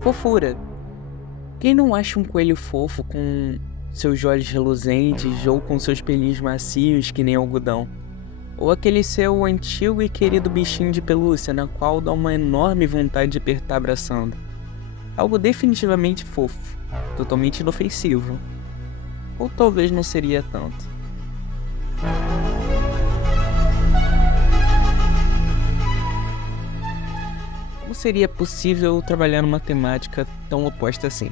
Fofura. Quem não acha um coelho fofo com seus olhos reluzentes ou com seus pelinhos macios que nem algodão? Ou aquele seu antigo e querido bichinho de pelúcia na qual dá uma enorme vontade de apertar abraçando? Algo definitivamente fofo, totalmente inofensivo. Ou talvez não seria tanto. Como seria possível trabalhar numa temática tão oposta assim?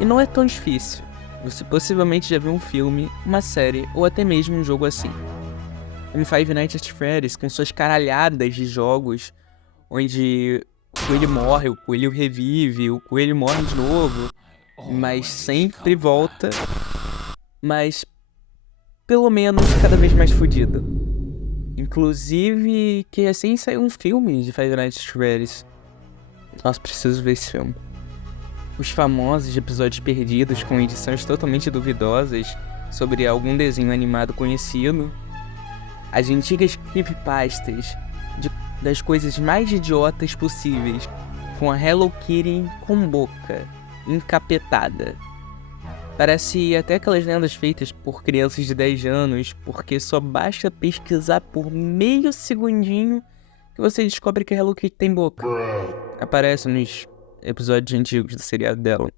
E não é tão difícil. Você possivelmente já viu um filme, uma série ou até mesmo um jogo assim. Como Five Nights at Freddy's, com suas caralhadas de jogos, onde o coelho morre, o coelho revive, o coelho morre de novo, mas sempre volta, mas pelo menos cada vez mais fodido. Inclusive que recém saiu um filme de Five Nights at Freddy's. Nossa, preciso ver esse filme. Os famosos episódios perdidos com edições totalmente duvidosas sobre algum desenho animado conhecido. As antigas creepypastas das coisas mais idiotas possíveis, com a Hello Kitty com boca encapetada. Parece até aquelas lendas feitas por crianças de 10 anos, porque só basta pesquisar por meio segundinho que você descobre que a Hello Kitty tem boca. Aparece nos episódios antigos do seriado dela.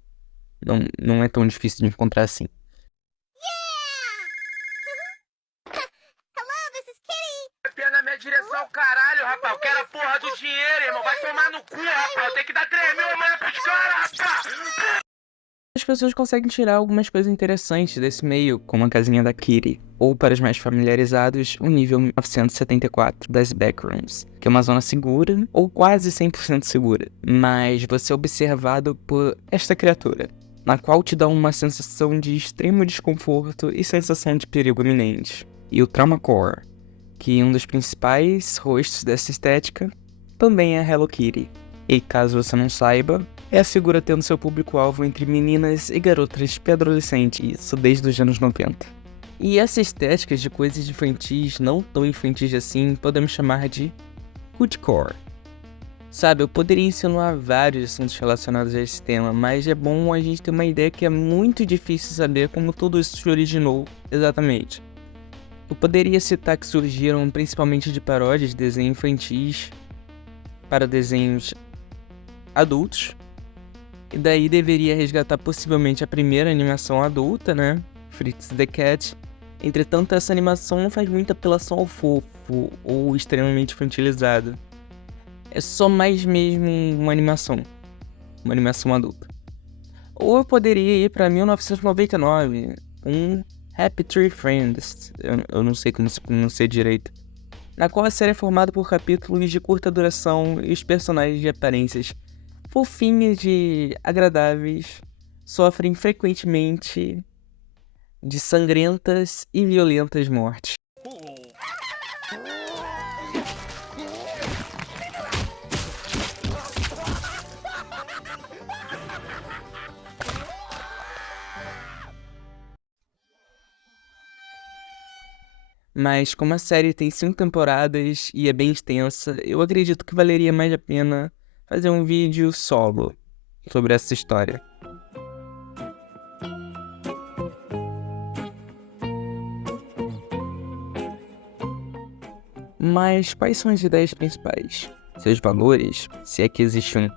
Não é tão difícil de encontrar assim. Na minha direção, caralho, rapaz. Eu quero a porra do dinheiro, irmão. Vai tomar no cu, rapaz. Eu tenho que dar 3 mil amanhã pros caras, rapaz. As pessoas conseguem tirar algumas coisas interessantes desse meio, como a casinha da Kitty, ou para os mais familiarizados, o nível 1974 das Backrooms, que é uma zona segura, ou quase 100% segura, mas você é observado por esta criatura, na qual te dá uma sensação de extremo desconforto e sensação de perigo iminente. E o Trauma Core, que um dos principais rostos dessa estética também é a Hello Kitty. E caso você não saiba, é a figura tendo seu público-alvo entre meninas e garotas pré-adolescentes, isso desde os anos 90. E essa estética de coisas infantis, não tão infantis assim, podemos chamar de Hoodcore. Sabe, eu poderia insinuar vários assuntos relacionados a esse tema, mas é bom a gente ter uma ideia que é muito difícil saber como tudo isso se originou exatamente. Eu poderia citar que surgiram principalmente de paródias de desenhos infantis para desenhos adultos, e daí deveria resgatar possivelmente a primeira animação adulta, né? Fritz the Cat. Entretanto, essa animação não faz muita apelação ao fofo ou extremamente infantilizada. É só mais mesmo uma animação adulta. Ou eu poderia ir para 1999, um Happy Tree Friends, eu não sei como se pronuncia direito, na qual a série é formada por capítulos de curta duração e os personagens de aparências fofinhas e agradáveis sofrem frequentemente de sangrentas e violentas mortes. Mas como a série tem 5 temporadas e é bem extensa, eu acredito que valeria mais a pena fazer um vídeo solo sobre essa história. Mas quais são as ideias principais? Seus valores? Se é que existe um?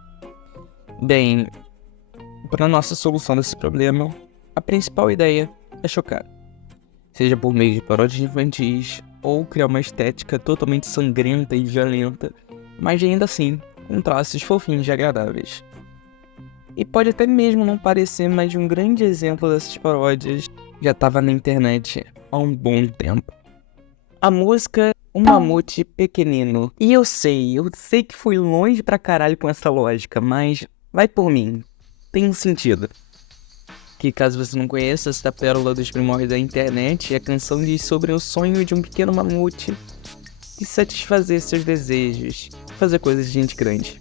Bem, para nossa solução desse problema, a principal ideia é chocar. Seja por meio de paródias infantis ou criar uma estética totalmente sangrenta e violenta, mas ainda assim com traços fofinhos e agradáveis. E pode até mesmo não parecer, mas um grande exemplo dessas paródias já estava na internet há um bom tempo. A música Um Mamute Pequenino. E eu sei que fui longe pra caralho com essa lógica, mas vai por mim, tem um sentido. Que caso você não conheça esta pérola dos primórdios da internet, a canção diz sobre o sonho de um pequeno mamute de satisfazer seus desejos, fazer coisas de gente grande.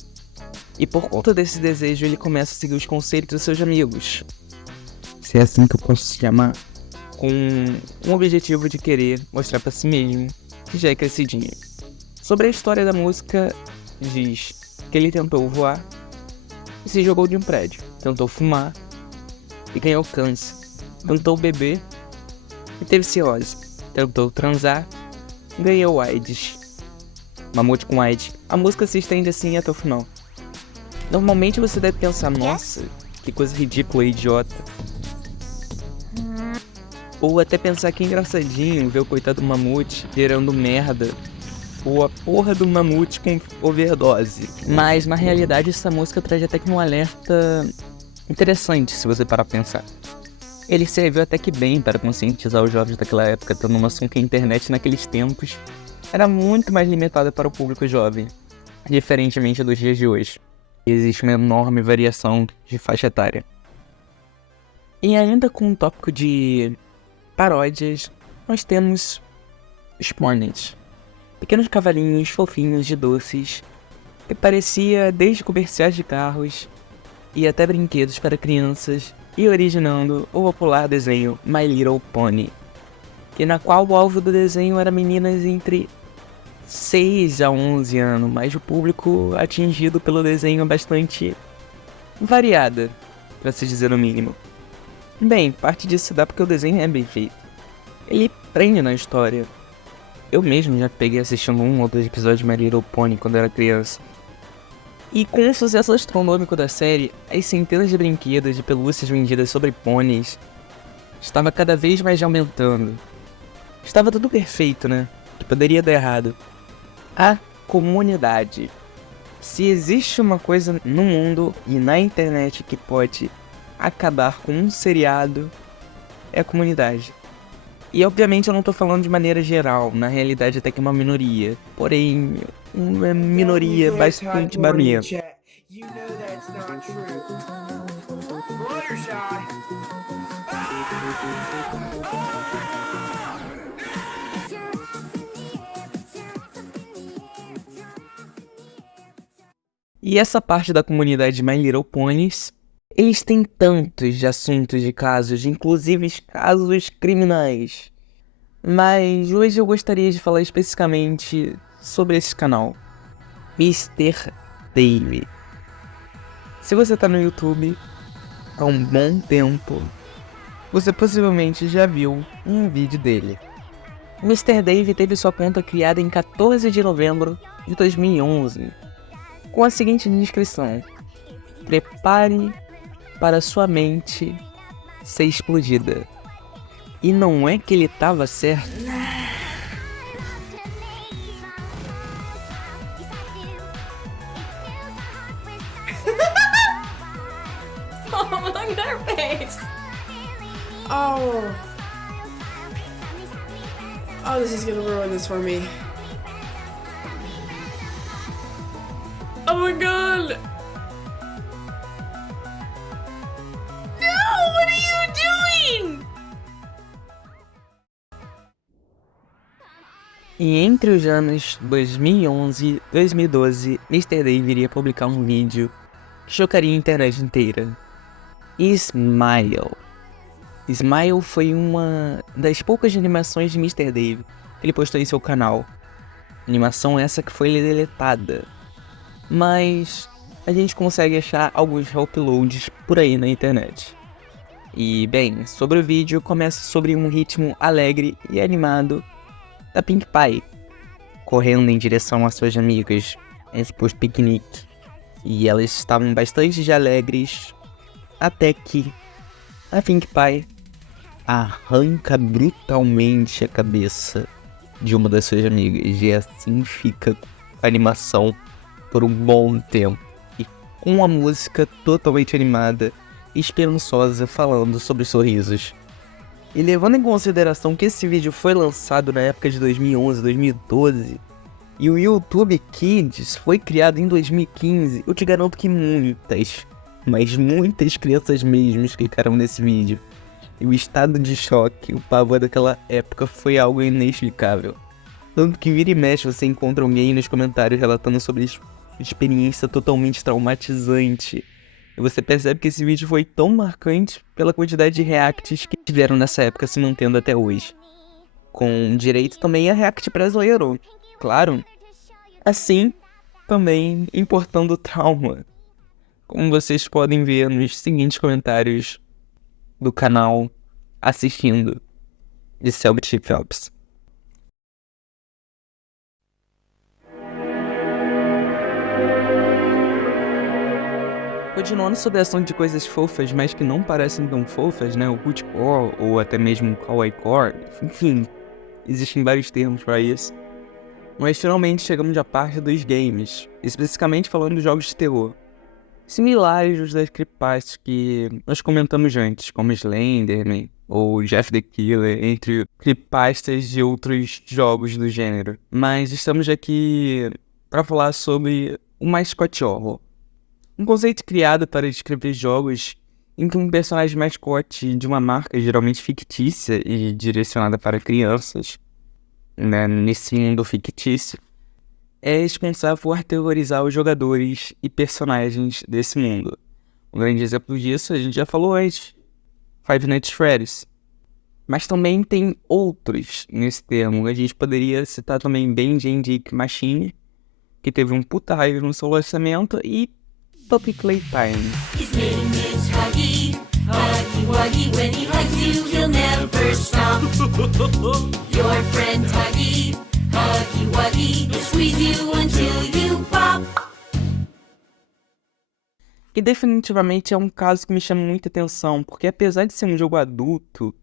E por conta desse desejo ele começa a seguir os conselhos dos seus amigos, se é assim que eu posso chamar, com um objetivo de querer mostrar pra si mesmo que já é crescidinho. Sobre a história da música, diz que ele tentou voar, e se jogou de um prédio. Tentou fumar e ganhou câncer. Tentou beber e teve cirrose. Tentou transar e ganhou AIDS. Mamute com AIDS. A música se estende assim até o final. Normalmente você deve pensar, nossa, que coisa ridícula e idiota. Ou até pensar que é engraçadinho ver o coitado do Mamute gerando merda. Ou a porra do Mamute com overdose. Mas na realidade essa música traz até que um alerta interessante, se você parar pra pensar. Ele serviu até que bem para conscientizar os jovens daquela época, tendo noção que a internet naqueles tempos era muito mais limitada para o público jovem, diferentemente dos dias de hoje. Existe uma enorme variação de faixa etária. E ainda com o tópico de paródias, nós temos os pôneis. Pequenos cavalinhos fofinhos de doces, que parecia desde comerciais de carros e até brinquedos para crianças, e originando o popular desenho My Little Pony, que na qual o alvo do desenho era meninas entre 6 a 11 anos, mas o público atingido pelo desenho é bastante variada, para se dizer o mínimo. Bem, parte disso se dá porque o desenho é bem feito. Ele prende na história. Eu mesmo já peguei assistindo 1 ou 2 episódios de My Little Pony quando era criança. E com o sucesso astronômico da série, as centenas de brinquedos e pelúcias vendidas sobre pôneis estava cada vez mais aumentando. Estava tudo perfeito, né? Que poderia dar errado. A comunidade. Se existe uma coisa no mundo e na internet que pode acabar com um seriado, é a comunidade. E obviamente eu não tô falando de maneira geral, na realidade até que é uma minoria. Porém, uma minoria bastante barulhenta. E essa parte da comunidade de My Little Ponies, eles têm tantos de assuntos de casos, inclusive casos criminais. Mas hoje eu gostaria de falar especificamente sobre esse canal, Mr. Dave. Se você tá no YouTube há um bom tempo, você possivelmente já viu um vídeo dele. Mr. Dave teve sua conta criada em 14 de novembro de 2011, com a seguinte descrição: prepare para sua mente ser explodida. E não é que ele tava certo. Oh, look at her face. Oh. Oh, this is gonna ruin this for me. Oh my god. No, what are you doing? E entre os anos 2011 e 2012, Mr. Dave iria publicar um vídeo que chocaria a internet inteira. Smile. Smile foi uma das poucas animações de Mr. Dave que ele postou em seu canal. Animação essa que foi deletada. Mas a gente consegue achar alguns uploads por aí na internet. E bem, sobre o vídeo começa sobre um ritmo alegre e animado da Pink Pie, correndo em direção às suas amigas em suposto piquenique. E elas estavam bastante alegres, até que a Pink Pie arranca brutalmente a cabeça de uma das suas amigas. E assim fica a animação por um bom tempo. E com a música totalmente animada e esperançosa falando sobre sorrisos. E levando em consideração que esse vídeo foi lançado na época de 2011, 2012, e o YouTube Kids foi criado em 2015, eu te garanto que muitas, mas muitas crianças mesmo ficaram nesse vídeo. E o estado de choque, o pavor daquela época foi algo inexplicável. Tanto que vira e mexe você encontra alguém nos comentários relatando sobre experiência totalmente traumatizante. E você percebe que esse vídeo foi tão marcante pela quantidade de reacts que tiveram nessa época se mantendo até hoje. Com direito também a react brasileiro, claro. Assim, também importando trauma. como vocês podem ver nos seguintes comentários do canal assistindo de Celebrity Phelps. Continuando sobre o assunto de coisas fofas, mas que não parecem tão fofas, né? O Hoodcore ou até mesmo o Kawaiicore, enfim, existem vários termos para isso. Mas finalmente chegamos à parte dos games, especificamente falando dos jogos de terror. Similares aos das creepypastas que nós comentamos antes, como Slenderman ou Jeff the Killer, entre creepypastas de outros jogos do gênero. Mas estamos aqui para falar sobre o mascote horror. Um conceito criado para descrever jogos em que um personagem mascote de uma marca geralmente fictícia e direcionada para crianças, né, nesse mundo fictício, é responsável por aterrorizar os jogadores e personagens desse mundo. Um grande exemplo disso a gente já falou antes, Five Nights at Freddy's. Mas também tem outros nesse termo. A gente poderia citar também Bendy Machine, que teve um puta raiva no seu lançamento, e Puppy Playtime. His name is Huggy, Huggy Wuggy. When he hugs you, he'll never stop. Your friend Huggy, Huggy Wuggy. He'll squeeze you until you pop. Que definitivamente é um caso que me chama muita atenção, porque apesar de ser um jogo adulto,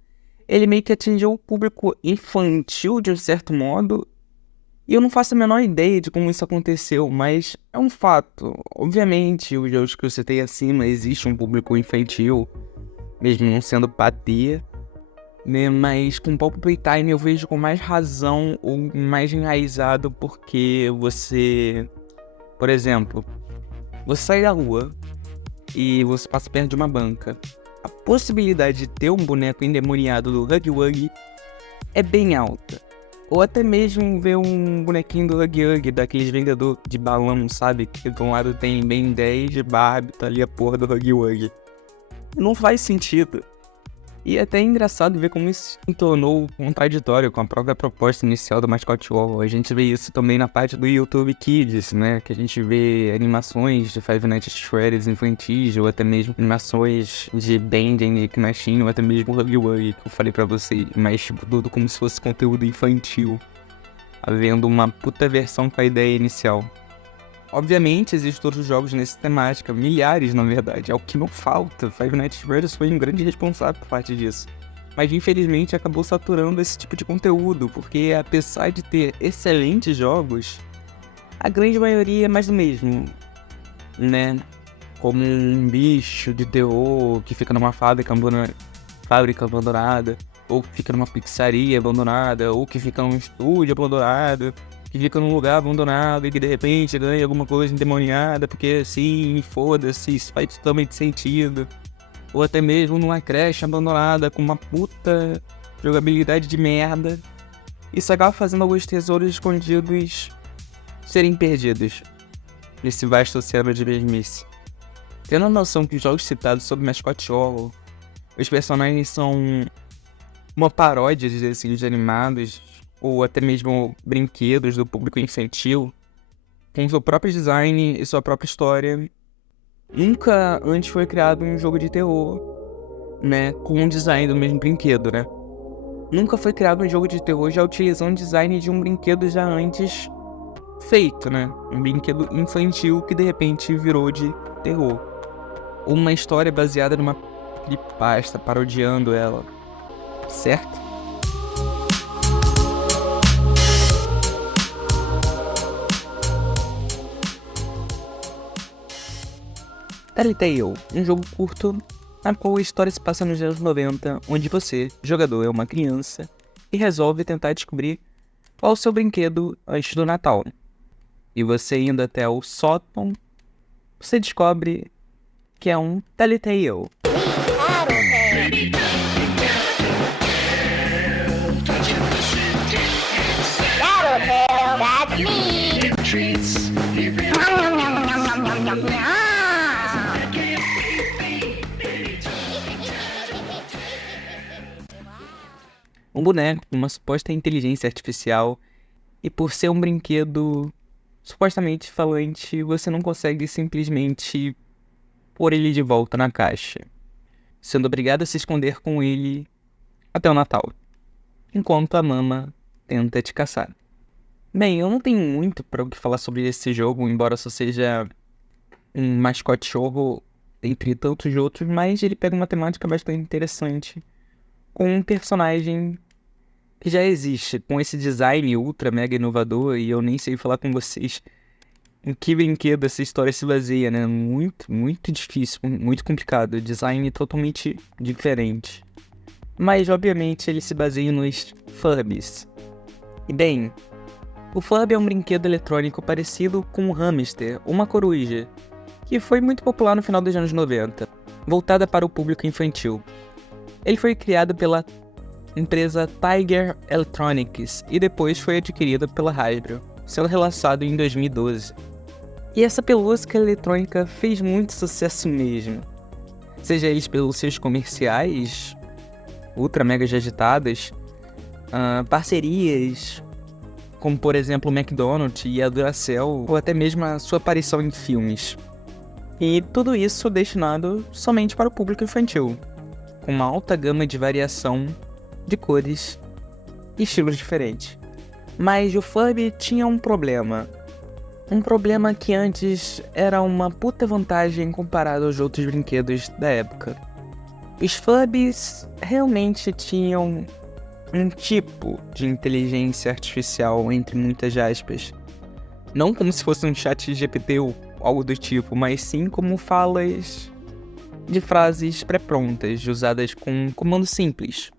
ele meio que atingiu o público infantil de um certo modo. E eu não faço a menor ideia de como isso aconteceu, mas é um fato. Obviamente, os jogos que eu citei acima, existe um público infantil, mesmo não sendo patia, né? Mas com Puppy Playtime eu vejo com mais razão ou mais enraizado, porque você, por exemplo, você sai da rua e você passa perto de uma banca. A possibilidade de ter um boneco endemoniado do Huggy Wuggy é bem alta. Ou até mesmo ver um bonequinho do Huggy Wuggy, daqueles vendedor de balão, sabe? Que de um lado tem Ben 10 de Barbie, tá ali a porra do Huggy Wuggy. Não faz sentido. E é até engraçado ver como isso se tornou contraditório com a própria proposta inicial do mascote horror. A gente vê isso também na parte do YouTube Kids, né? Que a gente vê animações de Five Nights at Freddy's infantis, ou até mesmo animações de Bendy Machine, ou até mesmo Huggy Wuggy, que eu falei pra vocês. Mas tipo, tudo como se fosse conteúdo infantil, havendo uma puta versão com a ideia inicial. Obviamente, existem outros jogos nessa temática, milhares na verdade, é o que não falta. Five Nights at Freddy's foi um grande responsável por parte disso. Mas infelizmente acabou saturando esse tipo de conteúdo, porque apesar de ter excelentes jogos, a grande maioria é mais do mesmo, né? Como um bicho de terror que fica numa fábrica abandonada, ou que fica numa pizzaria abandonada, ou que fica num estúdio abandonado, que fica num lugar abandonado e que de repente ganha alguma coisa endemoniada, porque assim, foda-se, isso faz totalmente sentido. Ou até mesmo numa creche abandonada com uma puta jogabilidade de merda. Isso acaba fazendo alguns tesouros escondidos serem perdidos nesse vasto oceano de mesmice. Tendo a noção que os jogos citados sobre mascote horror, os personagens são uma paródia de desenhos animados, ou até mesmo brinquedos do público infantil, com seu próprio design e sua própria história. Nunca antes foi criado um jogo de terror, né, com um design do mesmo brinquedo, né? Nunca foi criado um jogo de terror já utilizando o design de um brinquedo já antes feito, né? Um brinquedo infantil que de repente virou de terror. Uma história baseada numa creepypasta parodiando ela, certo? Telltale, um jogo curto na qual a história se passa nos anos 90, onde você, jogador, é uma criança e resolve tentar descobrir qual é o seu brinquedo antes do Natal. E você indo até o sótão, você descobre que é um Telltale. That's me. Um boneco com uma suposta inteligência artificial, e por ser um brinquedo supostamente falante, você não consegue simplesmente pôr ele de volta na caixa, sendo obrigado a se esconder com ele até o Natal, enquanto a mama tenta te caçar. Bem, eu não tenho muito para o que falar sobre esse jogo, embora só seja um mascote jogo entre tantos outros, mas ele pega uma temática bastante interessante, com um personagem que já existe, com esse design ultra mega inovador, e eu nem sei falar com vocês em que brinquedo essa história se baseia, né? Muito difícil, muito complicado, design totalmente diferente. Mas, obviamente, ele se baseia nos Furbies. E bem, o Furby é um brinquedo eletrônico parecido com um hamster, uma coruja, que foi muito popular no final dos anos 90, voltada para o público infantil. Ele foi criado pela empresa Tiger Electronics e depois foi adquirido pela Hasbro, sendo relançado em 2012. E essa pelúcia eletrônica fez muito sucesso mesmo, seja eles pelos seus comerciais ultra mega agitados, parcerias como por exemplo o McDonald's e a Duracell, ou até mesmo a sua aparição em filmes. E tudo isso destinado somente para o público infantil, com uma alta gama de variação de cores e estilos diferentes. Mas o Furby tinha um problema. Um problema que antes era uma puta vantagem comparado aos outros brinquedos da época. Os Furbies realmente tinham um tipo de inteligência artificial, entre muitas aspas. Não como se fosse um chat GPT ou algo do tipo, mas sim como falas de frases pré-prontas, usadas com um comando simples.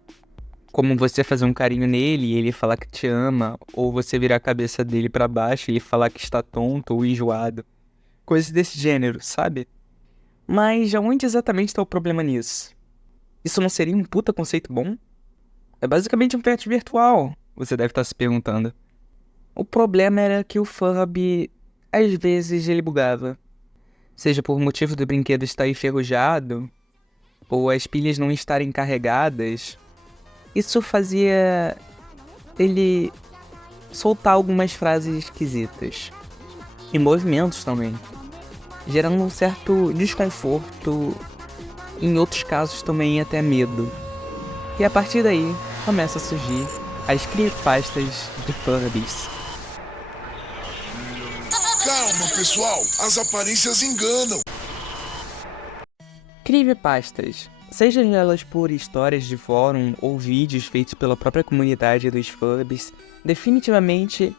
Como você fazer um carinho nele e ele falar que te ama, ou você virar a cabeça dele pra baixo e ele falar que está tonto ou enjoado. Coisas desse gênero, sabe? Mas aonde exatamente está o problema nisso? Isso não seria um puta conceito bom? É basicamente um pet virtual, você deve estar se perguntando. O problema era que o Furby, às vezes, ele bugava. Seja por motivo do brinquedo estar enferrujado, ou as pilhas não estarem carregadas. Isso fazia ele soltar algumas frases esquisitas. E movimentos também, gerando um certo desconforto, em outros casos também até medo. E a partir daí, começa a surgir as creepypastas de Furbies. Calma, pessoal, as aparências enganam. Creepypastas, sejam elas por histórias de fórum ou vídeos feitos pela própria comunidade dos Furbies, definitivamente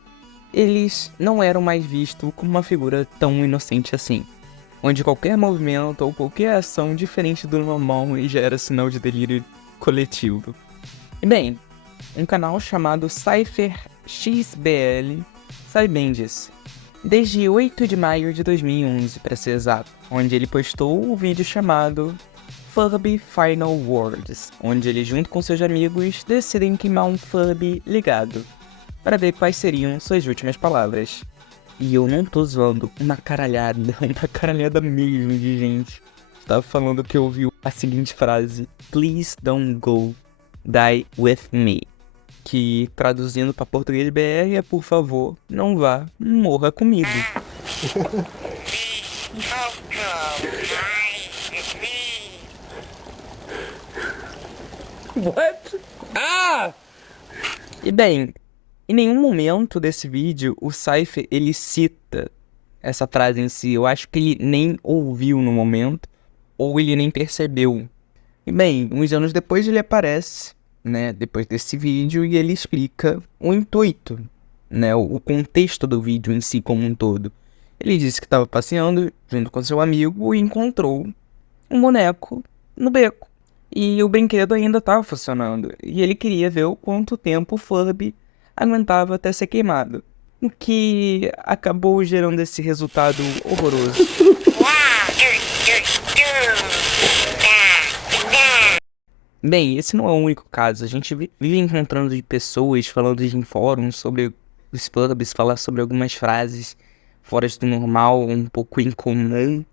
eles não eram mais vistos como uma figura tão inocente assim, onde qualquer movimento ou qualquer ação diferente do normal já era sinal de delírio coletivo. E bem, um canal chamado CypherXBL sabe bem disso. Desde 8 de maio de 2011, para ser exato, onde ele postou o vídeo chamado Furby Final Words, onde ele junto com seus amigos decidem queimar um Furby ligado, para ver quais seriam suas últimas palavras. E eu não tô zoando, uma caralhada mesmo de gente estava falando que ouviu a seguinte frase: Please don't go, die with me. Que, traduzindo para português BR, é por favor, não vá, morra comigo. What? Ah! E bem, em nenhum momento desse vídeo o Cypher ele cita essa frase em si. Eu acho que ele nem ouviu no momento, ou ele nem percebeu. E bem, uns anos depois ele aparece, né, depois desse vídeo, e ele explica o intuito, né, o contexto do vídeo em si como um todo. Ele disse que estava passeando junto com seu amigo e encontrou um boneco no beco. E o brinquedo ainda estava funcionando, e ele queria ver o quanto tempo o Furby aguentava até ser queimado. O que acabou gerando esse resultado horroroso. Bem, esse não é o único caso. A gente vive encontrando de pessoas falando em fóruns sobre os Furbies, falar sobre algumas frases fora do normal, um pouco incomum,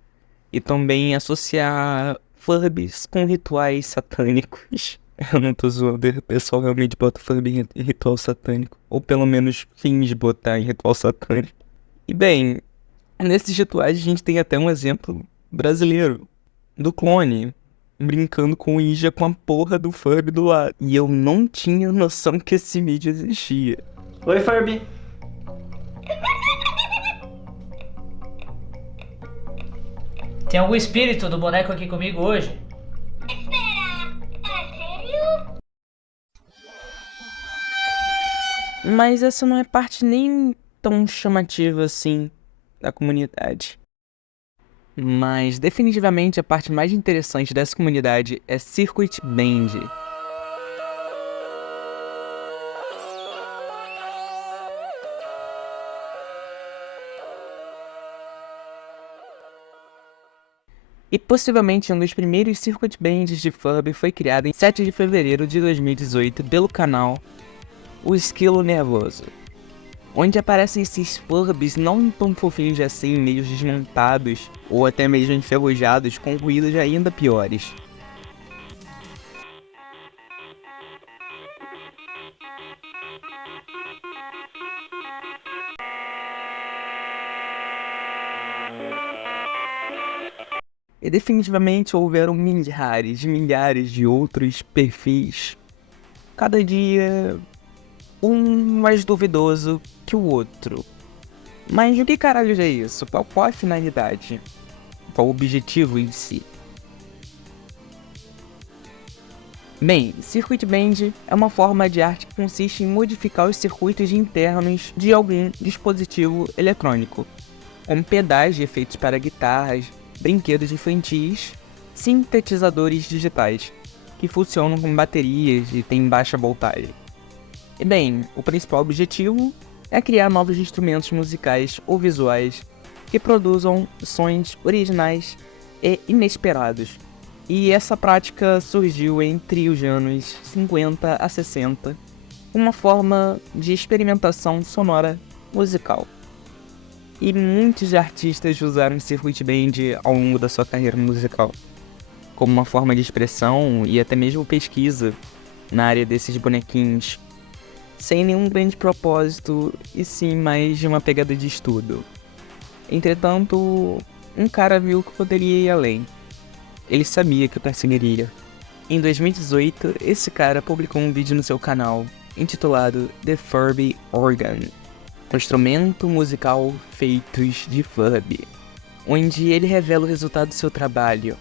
e também associar Furbies com rituais satânicos. Eu não tô zoando, o pessoal realmente bota Furby em ritual satânico, ou pelo menos finge botar em ritual satânico. E bem, nesses rituais a gente tem até um exemplo brasileiro, do clone, brincando com o Ija com a porra do Furby do lado. E eu não tinha noção que esse vídeo existia. Oi, Furby. Tem algum espírito do boneco aqui comigo hoje? Mas essa não é parte nem tão chamativa assim da comunidade. Mas definitivamente a parte mais interessante dessa comunidade é Circuit Band. E possivelmente um dos primeiros Circuit Bands de Furby foi criado em 7 de fevereiro de 2018 pelo canal O Esquilo Nervoso, onde aparecem esses Furbies não tão fofinhos assim, meio desmontados ou até mesmo enferrujados com ruídos ainda piores. E definitivamente houveram milhares de outros perfis, cada dia um mais duvidoso que o outro. Mas o que caralho é isso? Qual a finalidade? Qual o objetivo em si? Bem, Circuit Band é uma forma de arte que consiste em modificar os circuitos internos de algum dispositivo eletrônico, como pedais de efeitos para guitarras, brinquedos infantis, sintetizadores digitais, que funcionam com baterias e têm baixa voltagem. E bem, o principal objetivo é criar novos instrumentos musicais ou visuais que produzam sons originais e inesperados. E essa prática surgiu entre os anos 50 a 60, uma forma de experimentação sonora musical. E muitos artistas usaram Circuit Band ao longo da sua carreira musical, como uma forma de expressão e até mesmo pesquisa na área desses bonequinhos, sem nenhum grande propósito e sim mais de uma pegada de estudo. Entretanto, um cara viu que poderia ir além. Ele sabia que o conseguiria. Em 2018, esse cara publicou um vídeo no seu canal intitulado The Furby Organ, um instrumento musical feitos de Furby, onde ele revela o resultado do seu trabalho,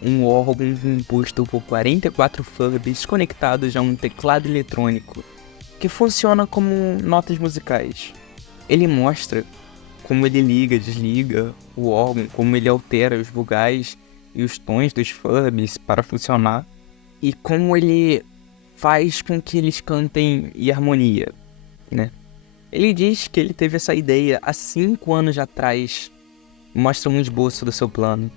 um órgão composto por 44 Furbies conectados a um teclado eletrônico, que funciona como notas musicais. Ele mostra como ele liga e desliga o órgão, como ele altera os vogais e os tons dos Furbies para funcionar, e como ele faz com que eles cantem em harmonia, né? Ele diz que ele teve essa ideia há 5 anos atrás, mostra um esboço do seu plano.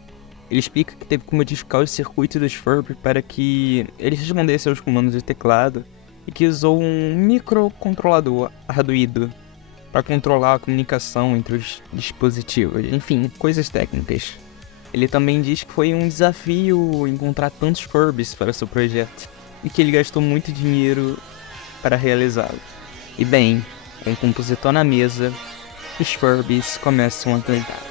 Ele explica que teve que modificar os circuitos dos Furby para que eles respondessem aos comandos do teclado e que usou um microcontrolador Arduino para controlar a comunicação entre os dispositivos, enfim, coisas técnicas. Ele também diz que foi um desafio encontrar tantos Furbies para seu projeto e que ele gastou muito dinheiro para realizá-lo. E bem, com o compositor na mesa, os Furbies começam a cantar.